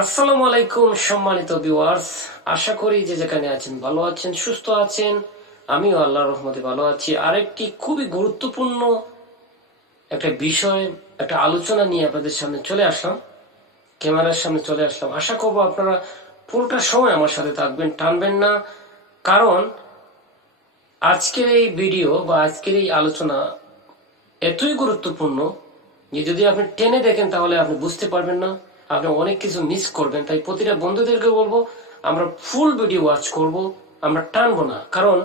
আসসালামুআলাইকুম সম্মানিত ভিউয়ার্স, আশা করি যে যেখানে আছেন ভালো আছেন, সুস্থ আছেন। আমিও আল্লাহর রহমতে ভালো আছি। আরেকটি খুবই গুরুত্বপূর্ণ একটা বিষয়, একটা আলোচনা নিয়ে আপনাদের সামনে চলে আসলাম, ক্যামেরার সামনে চলে আসলাম। আশা করব আপনারা পুরোটা সময় আমার সাথে থাকবেন, টানবেন না। কারণ আজকের এই ভিডিও বা আজকের এই আলোচনা এতই গুরুত্বপূর্ণ যে যদি আপনি টেনে দেখেন তাহলে আপনি বুঝতে পারবেন না, আপনি অনেক কিছু মিস করবেন। তাই প্রতিটা বন্ধুদেরকে বলবো আমরা ফুল ভিডিও ওয়াচ করব, আমরা টানবো না। কারণ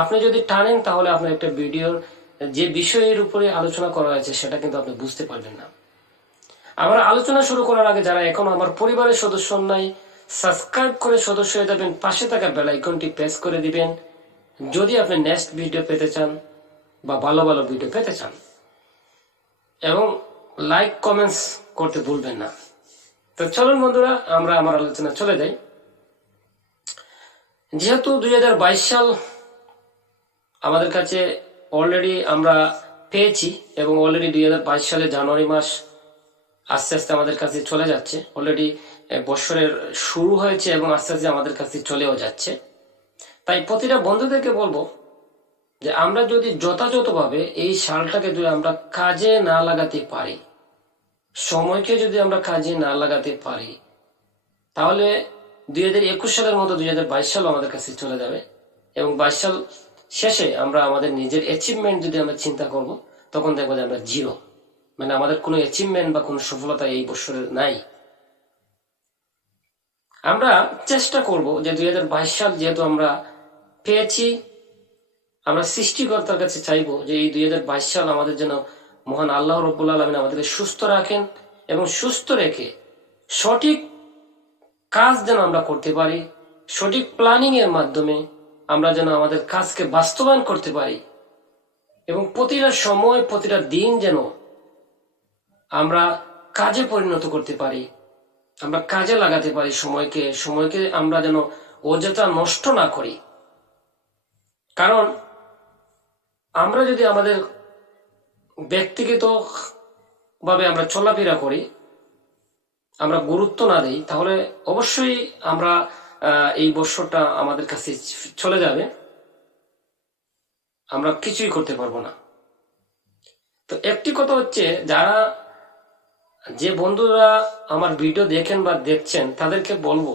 আপনি যদি টানেন তাহলে আপনার একটা ভিডিওর যে বিষয়ের উপরে আলোচনা করা হয়েছে সেটা কিন্তু আপনি বুঝতে পারবেন না। আমার আলোচনা শুরু করার আগে যারা এখন আমার পরিবারের সদস্য নাই, সাবস্ক্রাইব করে সদস্য হয়ে যাবেন, পাশে থাকা বেল আইকনটি প্রেস করে দিবেন যদি আপনি নেক্সট ভিডিও পেতে চান বা ভালো ভালো ভিডিও পেতে চান, এবং লাইক কমেন্টস করতে ভুলবেন না। তো চলুন বন্ধুরা, আমরা আমার আলোচনা চলে যাই। যেহেতু 2022 সাল আমাদের কাছে অলরেডি আমরা পেয়েছি এবং অলরেডি 2022 সালে জানুয়ারি মাস আস্তে আস্তে আমাদের কাছে চলে যাচ্ছে। অলরেডি বছরের শুরু হয়েছে এবং আস্তে আস্তে আমাদের কাছে চলেও যাচ্ছে। তাই প্রতিটা বন্ধুদেরকে বলবো যে আমরা যদি যথাযথভাবে এই সালটাকে যদি আমরা কাজে না লাগাতে পারি, সময়কে যদি আমরা কাজে না লাগাতে পারি, তাহলে 2021 সালের মতো 2022 সাল আমাদের কাছে চলে যাবে। এবং 22 সাল শেষে আমরা আমাদের নিজের অ্যাচিভমেন্ট যদি আমরা চিন্তা করব, তখন দেখবো যে আমরা জিরো, মানে আমাদের কোনো অ্যাচিভমেন্ট বা কোনো সফলতা এই বছরের নাই। আমরা চেষ্টা করব যে 2022 সাল যেহেতু আমরা পেয়েছি, আমরা সৃষ্টিকর্তার কাছে চাইবো যে এই 2022 সাল আমাদের যেন মহান আল্লাহ রব্বুল আলামিন আমাদেরকে সুস্থ রাখেন এবং সুস্থ রেখে সঠিক কাজ যেন আমরা করতে পারি, সঠিক প্ল্যানিং এর মাধ্যমে আমরা যেন আমাদের কাজকে বাস্তবায়ন করতে পারি এবং প্রতিটা সময় প্রতিটা দিন যেন আমরা কাজে পরিণত করতে পারি, আমরা কাজে লাগাতে পারি। সময়কে আমরা যেন অযথা নষ্ট না করি। কারণ আমরা যদি আমাদের ব্যক্তিগত ভাবে আমরা চলাফেরা করি, আমরা গুরুত্ব না দিই, তাহলে অবশ্যই আমরা এই বছরটা আমাদের কাছে চলে যাবে, আমরা কিছুই করতে পারবো না। তো একটি কথা হচ্ছে, যে বন্ধুরা আমার ভিডিও দেখেন বা দেখছেন তাদেরকে বলবো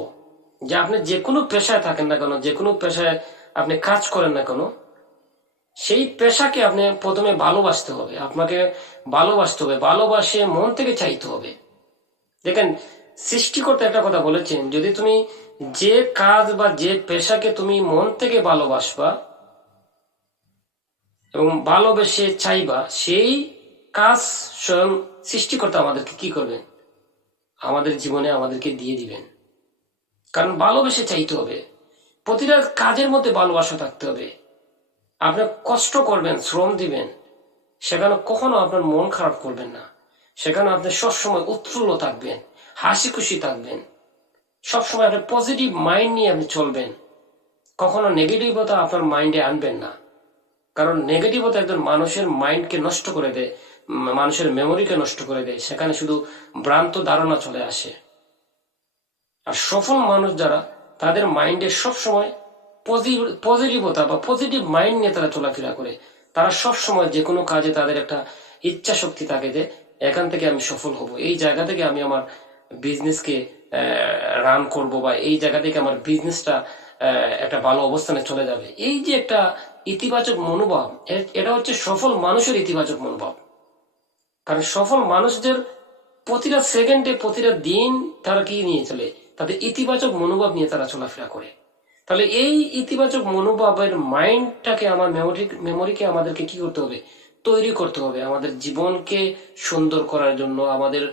যে আপনি যে কোনো পেশায় থাকেন না কেন, যে কোনো পেশায় আপনি কাজ করেন না কেন, সেই পেশাকে আপনি প্রথমে ভালোবাসতে হবে, আপনাকে ভালোবাসতে হবে, ভালোবাসে মন থেকে চাইতে হবে। দেখেন, সৃষ্টিকর্তা একটা কথা বলেছেন, যদি তুমি যে কাজ বা যে পেশাকে তুমি মন থেকে ভালোবাসবা এবং ভালোবেসে চাইবা, সেই কাজ স্বয়ং সৃষ্টিকর্তা আমাদেরকে কি করবেন, আমাদের জীবনে আমাদেরকে দিয়ে দিবেন। কারণ ভালোবেসে চাইতে হবে, প্রতিটা কাজের মধ্যে ভালোবাসা থাকতে হবে। আপনি কষ্ট করবেন, শ্রম দিবেন, সেখানে কখনো আপনার মন খারাপ করবেন না, সেখানে আপনি সবসময় উৎফুল্ল থাকবেন, হাসি খুশি থাকবেন, সবসময় আপনি পজিটিভ মাইন্ড নিয়ে আপনি চলবেন, কখনো নেগেটিভতা আপনার মাইন্ডে আনবেন না। কারণ নেগেটিভতা একজন মানুষের মাইন্ডকে নষ্ট করে দেয়, মানুষের মেমোরিকে নষ্ট করে দেয়, সেখানে শুধু ভ্রান্ত ধারণা চলে আসে। আর সফল মানুষ যারা, তাদের মাইন্ডে সবসময় পজিটিভতা বা পজিটিভ মাইন্ড নিয়ে তারা চলাফেরা করে। তারা সবসময় যে কোনো কাজে তাদের একটা ইচ্ছা শক্তি থাকে যে এখান থেকে আমি সফল হব, এই জায়গা থেকে আমি আমার বিজনেসকে রান করব, বা এই জায়গা থেকে আমার বিজনেসটা একটা ভালো অবস্থানে চলে যাবে। এই যে একটা ইতিবাচক মনোভাব, এটা হচ্ছে সফল মানুষের ইতিবাচক মনোভাব। কারণ সফল মানুষদের প্রতিটা সেকেন্ডে প্রতিটা দিন তারা কি নিয়ে চলে, তাদের ইতিবাচক মনোভাব নিয়ে তারা চলাফেরা করে। তাহলে এই ইতিবাচক মনোভাবের মাইন্ডটাকে, আমার মেমোরিকে আমাদেরকে কি করতে হবে, তৈরি করতে হবে, আমাদের জীবনকে সুন্দর করার জন্য, আমাদের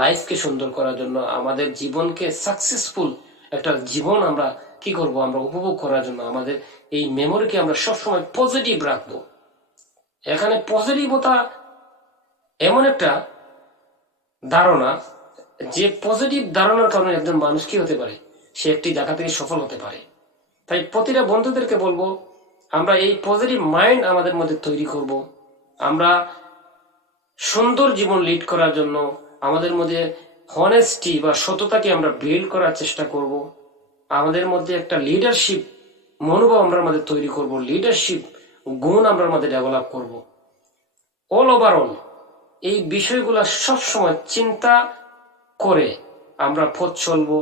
লাইফকে সুন্দর করার জন্য, আমাদের জীবনকে সাকসেসফুল একটা জীবন আমরা কি করব, আমরা উপভোগ করার জন্য আমাদের এই মেমোরিকে আমরা সবসময় পজিটিভ রাখবো। এখানে পজিটিভতা এমন একটা ধারণা, যে পজিটিভ ধারণার কারণে একজন মানুষ কি হতে পারে, সে একটি জায়গা থেকে সফল হতে পারে। তাই প্রতিটা বন্ধুদেরকে বলবো, আমরা এই পজিটিভ মাইন্ড আমাদের মধ্যে তৈরি করব। আমরা সুন্দর জীবন লিড করার জন্য আমাদের মধ্যে হনেস্টি বা সততাকে আমরা বিল্ড করার চেষ্টা করব। আমাদের মধ্যে একটা লিডারশিপ মনোভাব আমরা আমাদের তৈরি করব, লিডারশিপ গুণ আমরা আমাদের ডেভেলপ করব। অল ওভারঅল এই বিষয়গুলো সবসময় চিন্তা করে আমরা পথ চলবো,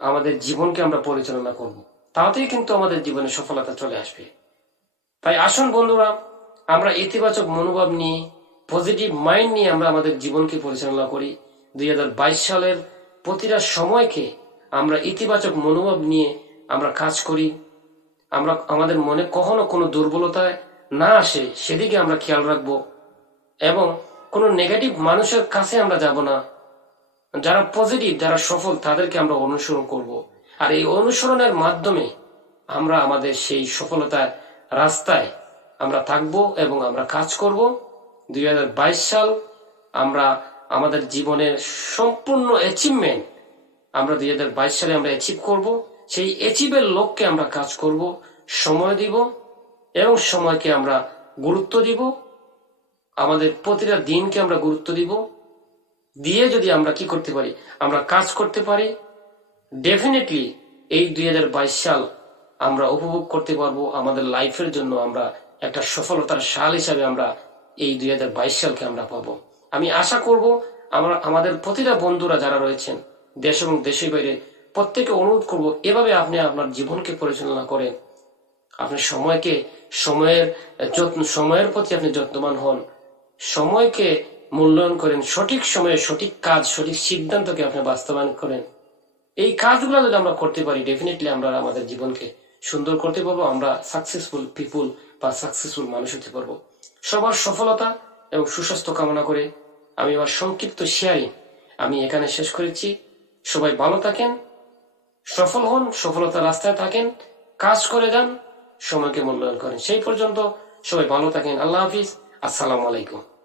আমাদের জীবনকে আমরা পরিচালনা করব। তাতেই কিন্তু আমাদের জীবনে সফলতা চলে আসবে। তাই আসুন বন্ধুরা, আমরা ইতিবাচক মনোভাব নিয়ে, পজিটিভ মাইন্ড নিয়ে আমরা আমাদের জীবনকে পরিচালনা করি। 2022 সালের প্রতিটা সময়কে আমরা ইতিবাচক মনোভাব নিয়ে আমরা কাজ করি। আমরা আমাদের মনে কখনো কোনো দুর্বলতায় না আসে সেদিকে আমরা খেয়াল রাখবো, এবং কোনো নেগেটিভ মানুষের কাছে আমরা যাব না। যারা পজিটিভ, যারা সফল, তাদেরকে আমরা অনুসরণ করব। আর এই অনুসরণের মাধ্যমে আমরা আমাদের সেই সফলতার রাস্তায় আমরা থাকব এবং আমরা কাজ করব। 2022 সাল আমরা আমাদের জীবনের সম্পূর্ণ অ্যাচিভমেন্ট আমরা 2022 সালে আমরা অ্যাচিভ করব। সেই অ্যাচিভের লক্ষ্যে আমরা কাজ করব, সময় দিব এবং সময়কে আমরা গুরুত্ব দিব। আমাদের প্রতিটা দিনকে আমরা গুরুত্ব দিব, দিয়ে যদি আমরা কি করতে পারি, আমরা কাজ করতে পারি, ডেফিনেটলি এই 2022 সাল আমরা উপভোগ করতে পারবো। আমাদের লাইফের জন্য আমরা একটা সফলতার সাল হিসাবে আমরা এই 2022 সালকে আমরা পাবো। আমি আশা করব আমাদের প্রতিটা বন্ধুরা যারা রয়েছেন দেশ এবং দেশের বাইরে, প্রত্যেকে অনুরোধ করব এভাবে আপনি আপনার জীবনকে পরিচালনা করেন। আপনি সময়ের প্রতি আপনি যত্নবান হন, সময়কে মূল্যায়ন করেন, সঠিক সময়ে সঠিক কাজ, সঠিক সিদ্ধান্তকে আপনি বাস্তবায়ন করেন। এই কাজগুলো যদি আমরা করতে পারি, ডেফিনেটলি আমরা আমাদের জীবনকে সুন্দর করতে পারবো। আমরা সাকসেসফুল পিপুল বা সাকসেসফুল মানুষ হতে পারবো। সবার সফলতা এবং সুস্বাস্থ্য কামনা করে আমি আমার সংক্ষিপ্ত শেয়ারিং আমি এখানে শেষ করেছি। সবাই ভালো থাকেন, সফল হন, সফলতার রাস্তায় থাকেন, কাজ করে যান, সময়কে মূল্যায়ন করেন। সেই পর্যন্ত সবাই ভালো থাকেন। আল্লাহ হাফিজ। আসসালামু আলাইকুম।